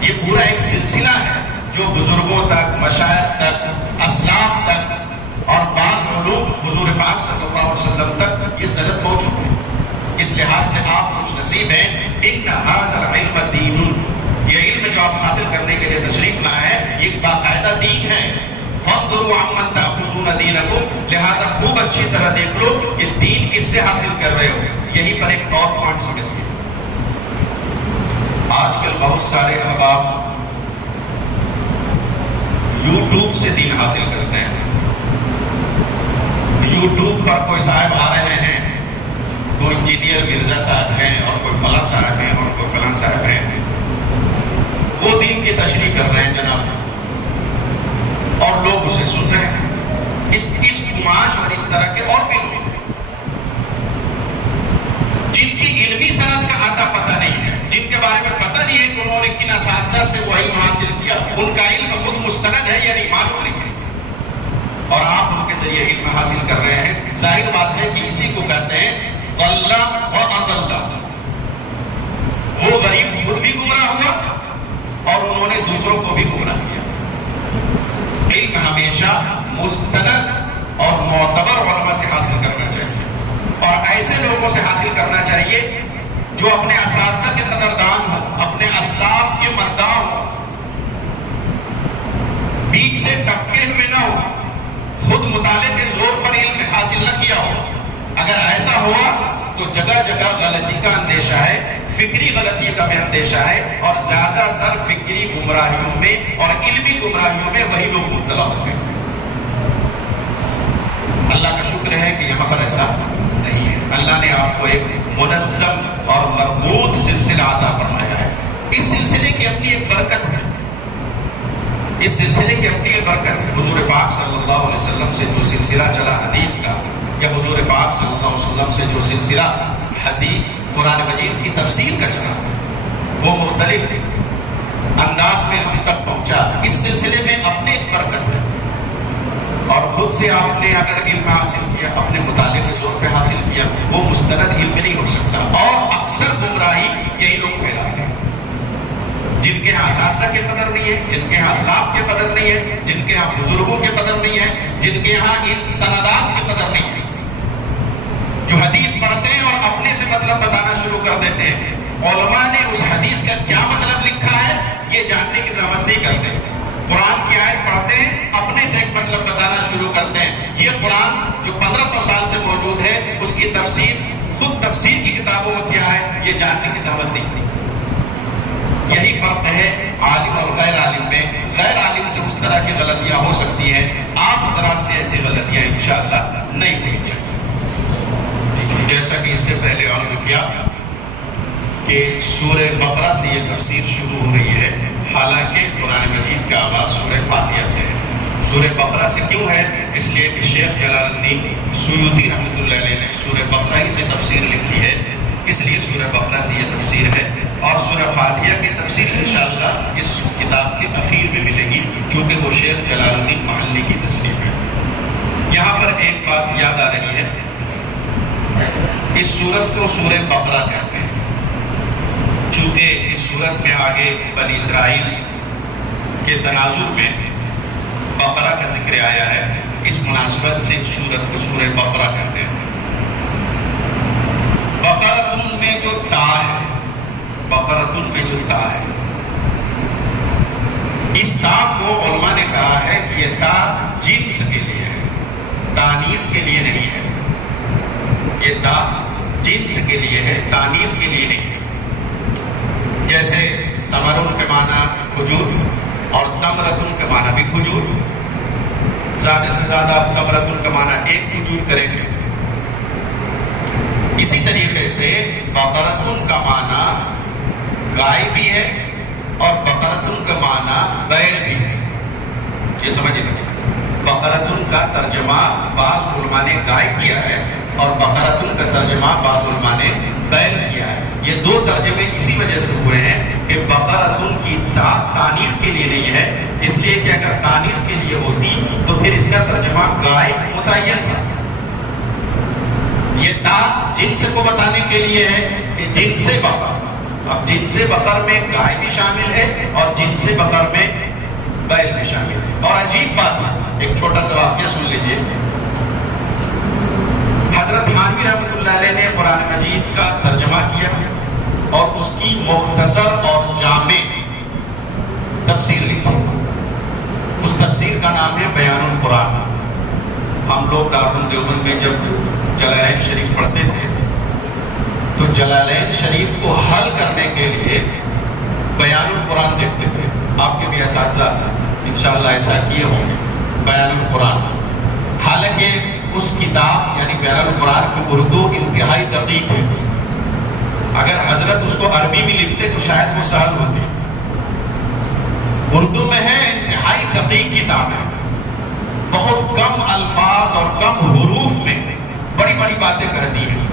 یہ پورا ایک سلسلہ ہے جو بزرگوں تک, مشائخ تک, اسلاف تک اور بعض علوم حضور پاک صلی اللہ علیہ وسلم تک یہ سند موجود ہے. اس لحاظ سے آپ خوش نصیب ہیں. ان ھذا العلم دین, یہ علم جو آپ حاصل کرنے کے لیے تشریف لائے ہیں یہ باقاعدہ دین ہے. فانظروا عمن تأخذون دینکم, لہذا خوب اچھی طرح دیکھ لو کہ دین کس سے حاصل کر رہے ہو. یہی پر ایک اور پوائنٹ سمجھیے. آج کل بہت سارے احباب یوٹیوب سے دین حاصل کرتے ہیں. یوٹیوب پر کوئی صاحب آ رہے ہیں, کوئی انجینئر مرزا صاحب ہیں, اور کوئی فلاں صاحب ہیں, اور کوئی فلاں صاحب ہیں, وہ دین کی تشریح کر رہے ہیں جناب, اور لوگ اسے سن رہے ہیں. اس گماش اور اس طرح کے اور بھی لوگ ہیں جن کی علمی سند کا آتا پتہ نہیں ہے, جن کے بارے میں پتہ نہیں ہے کہ انہوں نے کن اساتذہ سے وہ علم حاصل کیا. ان کا علم خود مستند ہے یا نہیں معلوم نہیں ہے, اور آپ ان کے ذریعے علم حاصل کر رہے ہیں. ظاہر بات ہے کہ اسی کو کہتے ہیں ضل و اضل. وہ غریب خود بھی گمراہ ہوا اور انہوں نے دوسروں کو بھی گمراہ کیا. علم ہمیشہ مستند اور معتبر علماء سے حاصل کرنا چاہیے, اور ایسے لوگوں سے حاصل کرنا چاہیے جو اپنے اساتذہ کے قدردان ہوں, اپنے اسلاف کے مداح ہوں, بیچ سے ٹپکے ہوئے نہ ہو, خود مطالعے کے زور پر علم حاصل نہ کیا ہو. اگر ایسا ہوا تو جگہ جگہ غلطی کا اندیشہ ہے, فکری غلطی کا بھی اندیشہ ہے, اور زیادہ تر فکری گمراہیوں میں اور علمی گمراہیوں میں وہی لوگ مبتلا ہوتے ہیں. اللہ کا شکر ہے کہ یہاں پر ایسا نہیں ہے. اللہ نے آپ کو ایک منظم اور مربوط سلسلہ عطا فرمایا ہے. اس سلسلے کی اپنی ایک برکت ہے, اس سلسلے کی اپنی ایک برکت ہے. حضور پاک صلی اللہ علیہ وسلم سے جو سلسلہ چلا حدیث کا, یا حضور پاک صلی اللہ علیہ وسلم سے جو سلسلہ حدیث قرآن مجید کی تفسیر کا چلا, وہ مختلف انداز میں ہم تک پہنچا، اس سلسلے میں اپنے ایک برکت ہے، اور خود سے آپ نے اگر علم حاصل کیا، اپنے مطالعے کے زور پہ حاصل کیا، وہ مستند علم نہیں ہو سکتا۔ اور اکثر گمراہی یہی لوگ پھیلاتے ہیں، جن کے ہاں اساتذہ کی قدر نہیں ہے، جن کے ہاں اسلاف کی قدر نہیں ہے، جن کے ہاں بزرگوں کی قدر نہیں ہے، جن کے ہاں ان سندات کی قدر نہیں ہے، جو حدیث پڑھتے ہیں اور اپنے سے مطلب بتانا شروع کر دیتے ہیں۔ علماء نے اس حدیث کا کیا مطلب لکھا ہے یہ جاننے کی زحمت نہیں کرتے، قرآن کی آیت پڑھتے ہیں، اپنے سے ایک مطلب بتانا شروع کرتے ہیں۔ یہ قرآن جو 1500 سال سے موجود ہے، اس کی تفسیر خود تفسیر کی کتابوں میں کیا ہے یہ جاننے کی زحمت نہیں کی۔ یہی فرق ہے عالم اور غیر عالم میں۔ غیر عالم سے اس طرح کی غلطیاں ہو سکتی ہیں، عام حضرات سے ایسی غلطیاں انشاءاللہ نہیں ہونی چاہیے۔ جیسا کہ اس سے پہلے عرض کیا کہ سورہ بقرہ سے یہ تفسیر شروع ہو رہی ہے، حالانکہ قرآن مجید کا آغاز سورہ فاتحہ سے ہے۔ سورہ بقرہ سے کیوں ہے؟ اس لیے کہ شیخ جلال الدین سیوطی رحمۃ اللہ علیہ نے سورہ بقرہ ہی سے تفسیر لکھی ہے، اس لیے سورہ بقرہ سے یہ تفسیر ہے، اور سورہ فاتحہ کی تفسیر انشاءاللہ اس کتاب کے اخیر میں ملے گی، چونکہ وہ شیخ جلال الدین محلی کی تصنیف ہے۔ یہاں پر ایک بات یاد آ رہی ہے، اس سورت کو سورہ بقرہ کہتے ہیں، چونکہ اس سورت میں آگے بنی اسرائیل کے تنازع میں بقرہ کا ذکر آیا ہے، اس مناسبت سے اس سورت کو سورہ بقرہ کہتے ہیں۔ بقرۃ میں جو تا ہے، بقرۃ میں جو تا ہے، اس تا کو علماء نے کہا ہے کہ یہ تا جنس کے لیے ہے، تانیث کے لیے نہیں ہے۔ یہ تا جنس کے لیے ہے، تانیث کے لیے نہیں ہے۔ جیسے تمرن کے معنی کھجور اور تمرتن کے معنی بھی کھجور، زیادہ سے زیادہ آپ تمرتن کا معنی ایک کھجور کریں گے۔ اسی طریقے سے بقرتن کا معنی گائے بھی ہے اور بقرتن کا معنی بیل بھی ہے، یہ سمجھ لیجیے۔ بقرتن کا ترجمہ بعض علماء نے گائے کیا ہے اور بقرتن کا ترجمہ بعض علماء نے بیل کیا ہے۔ یہ دو ترجمے اسی وجہ سے ہوئے ہیں کہ بقرتن کی تا تانیث کے لیے نہیں ہے، اس لیے کہ اگر تانیث کے لیے ہوتی تو پھر اس کا ترجمہ گائے متعین تھا۔ یہ تا جنس کو بتانے کے لیے ہے کہ جنس بقر، اب جنس بقر میں گائے بھی شامل ہے اور جنس بقر میں بیل بھی شامل ہے۔ اور عجیب بات ہے، ایک چھوٹا سا واقعہ سن لیجئے۔ حضرت تھانوی رحمۃ اللہ علیہ نے قرآن مجید کا ترجمہ کیا اور اس کی مختصر اور جامع تفسیر لکھی۔ اس تفسیر کا نام ہے بیان القرآن۔ ہم لوگ دارالعلوم دیوبند میں جب جلالین شریف پڑھتے تھے تو جلالین شریف کو حل کرنے کے لیے بیان القرآن دیکھتے تھے۔ آپ کے بھی اساتذہ انشاءاللہ ایسا کیے ہوں گے، بیان القرآن۔ حالانکہ اس کتاب یعنی بیان القرآن کی اردو انتہائی دقیق ہے، اگر حضرت اس کو عربی میں لکھتے تو شاید وہ سہل ہوتی۔ اردو میں ہے، انتہائی دقیق کتاب ہے، بہت کم الفاظ اور کم حروف میں بڑی بڑی باتیں کہتی ہیں۔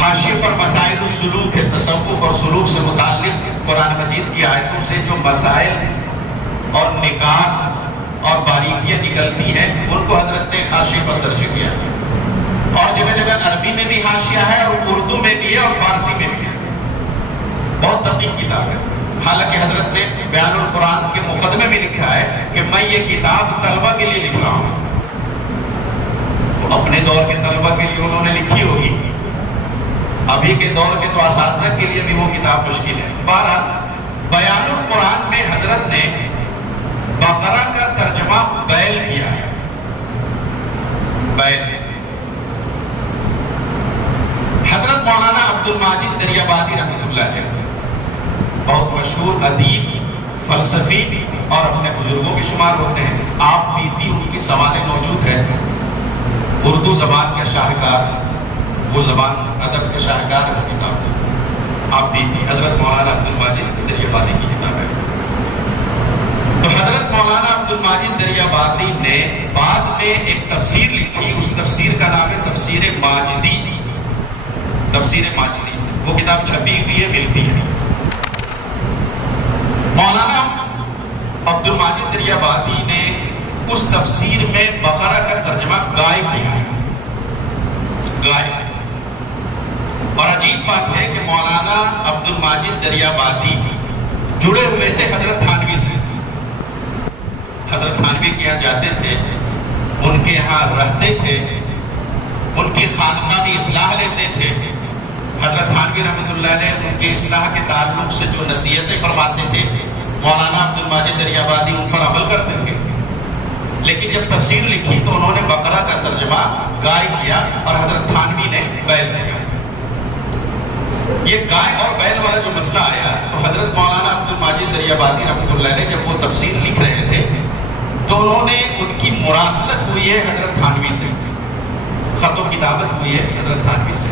حاشیے پر مسائل السلوک ہے، تصوف اور سلوک سے متعلق قرآن مجید کی آیتوں سے جو مسائل اور نکات اور باریکیاں نکلتی ہیں ان کو حضرت نے حاشیے پر درج کیا ہے، اور جگہ جگہ عربی میں بھی حاشیہ ہے اور اردو میں بھی ہے اور فارسی میں بھی ہے۔ بہت دقیق کتاب ہے۔ حالانکہ حضرت نے بیان القرآن کے مقدمے میں لکھا ہے کہ میں یہ کتاب طلبہ کے لیے لکھ رہا ہوں۔ اپنے دور کے طلبہ کے لیے انہوں نے لکھی ہوگی، ابھی کے دور کے تو اساتذہ کے لیے بھی وہ کتاب مشکل ہے۔ بہرحال بیان القرآن میں حضرت نے بقرہ کا ترجمہ بیل کیا ہے، بیل۔ حضرت مولانا عبد الماجد دریابادی رحمۃ اللہ علیہ بہت مشہور ادیب، فلسفی اور اپنے بزرگوں کے شمار ہوتے ہیں۔ آپ بیتی ان کی سوانح موجود ہے۔ اردو زبان کا شاہکار، وہ زبان ادب کا شاہکار ہے وہ کتاب آپ بیتی، حضرت مولانا عبد الماجد دریابادی کی کتاب ہے۔ تو حضرت مولانا عبد الماجد دریابادی نے بعد میں ایک تفسیر لکھی، اس تفسیر کا نام ہے تفسیر ماجدی۔ تفسیر ماجدی وہ کتاب چھپی ہوئی ہے، ملتی ہے۔ مولانا عبد الماجد دریابادی نے اس تفسیر میں بقرہ کا ترجمہ گائے کیا ہے، گائے۔ اور عجیب بات ہے کہ مولانا عبد الماجد دریابادی جڑے ہوئے تھے حضرت تھانوی سے، حضرت تھانوی کے یہاں جاتے تھے، ان کے یہاں رہتے تھے، ان کی خانقاہ کی اصلاح لیتے تھے۔ حضرت تھانوی رحمۃ اللہ علیہ ان کی اصلاح کے تعلق سے جو نصیحتیں فرماتے تھے، مولانا عبد الماجد دریابادی ان پر عمل کرتے تھے۔ لیکن جب تفسیر لکھی تو انہوں نے بقرہ کا ترجمہ گائے کیا اور حضرت تھانوی نے بیل کیا۔ یہ گائے اور بیل والا جو مسئلہ آیا تو حضرت مولانا عبد الماجد دریابادی رحمۃ اللہ علیہ جب وہ تفسیر لکھ رہے تھے تو انہوں نے ان کی مراسلت ہوئی ہے حضرت تھانوی سے، خط و کتابت ہوئی ہے حضرت تھانوی سے۔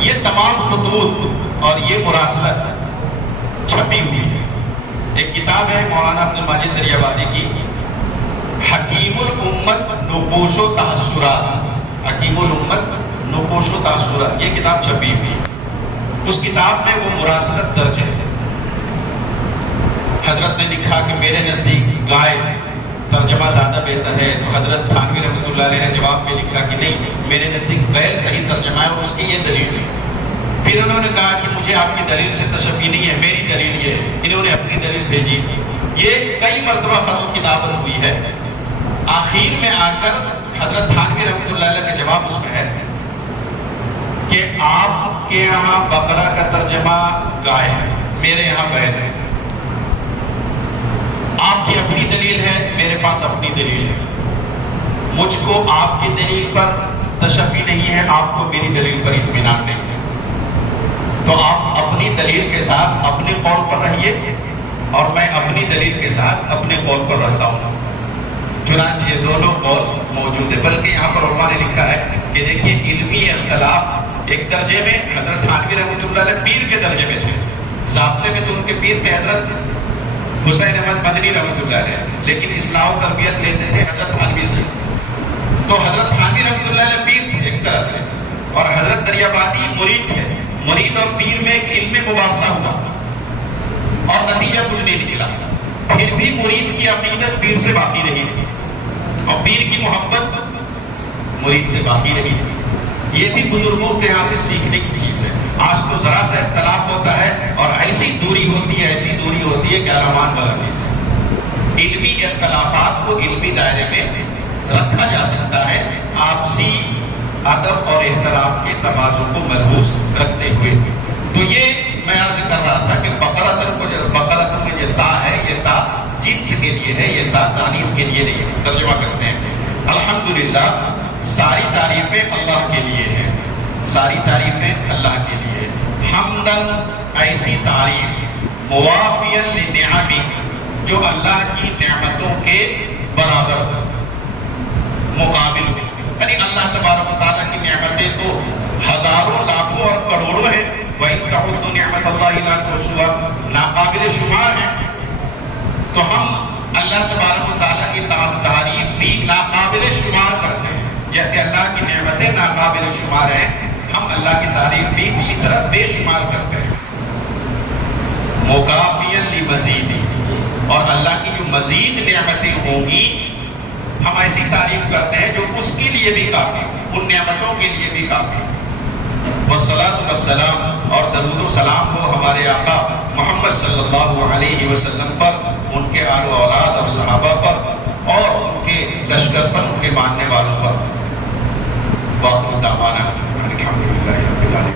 یہ تمام خطوط اور یہ مراسلت چھپی ہوئی ہے۔ ایک کتاب ہے مولانا عبد الماجد دریابادی کی، حکیم الامت نقوش و تاثرات، حکیم الامت نقوش و تاثرات، یہ کتاب چھپی ہوئی ہے۔ اس کتاب میں وہ مراسلت درج ہے۔ حضرت نے لکھا کہ میرے نزدیک گائے ترجمہ زیادہ بہتر ہے، تو حضرت تھانوی رحمۃ اللہ علیہ نے جواب میں لکھا کہ نہیں، میرے نزدیک بیل صحیح ترجمہ ہے اور اس کی یہ دلیل ہے۔ پھر انہوں نے کہا کہ مجھے آپ کی دلیل سے تشفی نہیں ہے، میری دلیل یہ ہے۔ انہوں نے اپنی دلیل بھیجی، یہ کئی مرتبہ خط و کتابت ہوئی ہے۔ آخر میں آ کر حضرت تھانوی رحمۃ اللہ علیہ کا جواب اس میں ہے کہ آپ کے یہاں بقرہ کا ترجمہ گائے ہے، میرے یہاں بیل ہے۔ آپ کی اپنی دلیل ہے، میرے پاس اپنی دلیل ہے۔ مجھ کو آپ کی دلیل پر تشفی نہیں ہے، آپ کو میری دلیل پر اطمینان نہیں ہے۔ تو آپ اپنی دلیل کے ساتھ اپنے قول پر رہیے اور میں اپنی دلیل کے ساتھ اپنے قول پر رہتا ہوں۔ چنانچہ یہ دونوں قول موجود ہے۔ بلکہ یہاں پر علماء نے لکھا ہے کہ دیکھیے علمی اختلاف ایک درجے میں حضرت تھانوی رحمۃ اللہ علیہ پیر کے درجے میں تھے، ضابطے میں تو ان کے پیر تھے حضرت حسین احمد مدنی رحمۃ اللہ علیہ، لیکن اصلاح و تربیت لیتے تھے حضرت تھانوی سے۔ تو حضرت تھانوی رحمۃ اللہ علیہ پیر تھے ایک طرح سے، اور حضرت دریابادی مرید تھے۔ مرید اور پیر میں ایک علم مباحثہ ہوا اور نتیجہ کچھ نہیں نکلا، پھر بھی مرید کی عقیدت پیر سے باقی رہی اور پیر کی محبت مرید سے باقی رہی۔ یہ بھی بزرگوں کے یہاں سے سیکھنے کی چیز ہے۔ آج تو ذرا سا اختلاف ہوتا ہے اور ایسی دوری ہوتی ہے، ایسی دوری ہوتی ہے کہ علمان والا چیز۔ علمی اختلافات کو علمی دائرے میں رکھا جا سکتا ہے، آپسی ادب اور احترام کے تقاضوں کو ملحوظ رکھتے ہوئے۔ تو یہ میں عرض کر رہا تھا کہ بقرۃ میں یہ تا ہے، یہ تا جنس کے لیے ہے، یہ تا تانیث کے لیے نہیں ہے۔ ترجمہ کرتے ہیں، الحمدللہ ساری تعریفیں اللہ کے لیے ہیں، ساری تعریفیں اللہ کے لیے۔ حمدن ایسی تعریف موافیا لنعمی جو اللہ کی نعمتوں کے برابر مقابل میں، یعنی اللہ تبارک و تعالیٰ کی نعمتیں تو ہزاروں لاکھوں اور کروڑوں ہیں، وَإِن تَعُدُّوا نِعْمَتَ اللَّهِ لَا تُحْصُوهَا، ناقابل شمار ہیں۔ تو ہم اللہ تبارک و تعالیٰ کی تعریف بھی ناقابل شمار کرتے ہیں، جیسے اللہ کی نعمتیں ناقابل شمار ہیں، ہم اللہ کی تعریف بھی اسی طرح بے شمار کرتے ہیں۔ مکافیاً لمزید، اور اللہ کی جو مزید نعمتیں ہوں گی ہم ایسی تعریف کرتے ہیں جو اس کے لیے بھی کافی، ان نعمتوں کے لیے بھی کافی۔ والصلاۃ والسلام، اور درود و سلام ہو ہمارے آقا محمد صلی اللہ علیہ وسلم پر، ان کے آل و اولاد اور صحابہ پر، اور ان کے لشکر پر، ان کے ماننے والوں پر۔ وآخر دعوانا الحمدللہ رب العالمین۔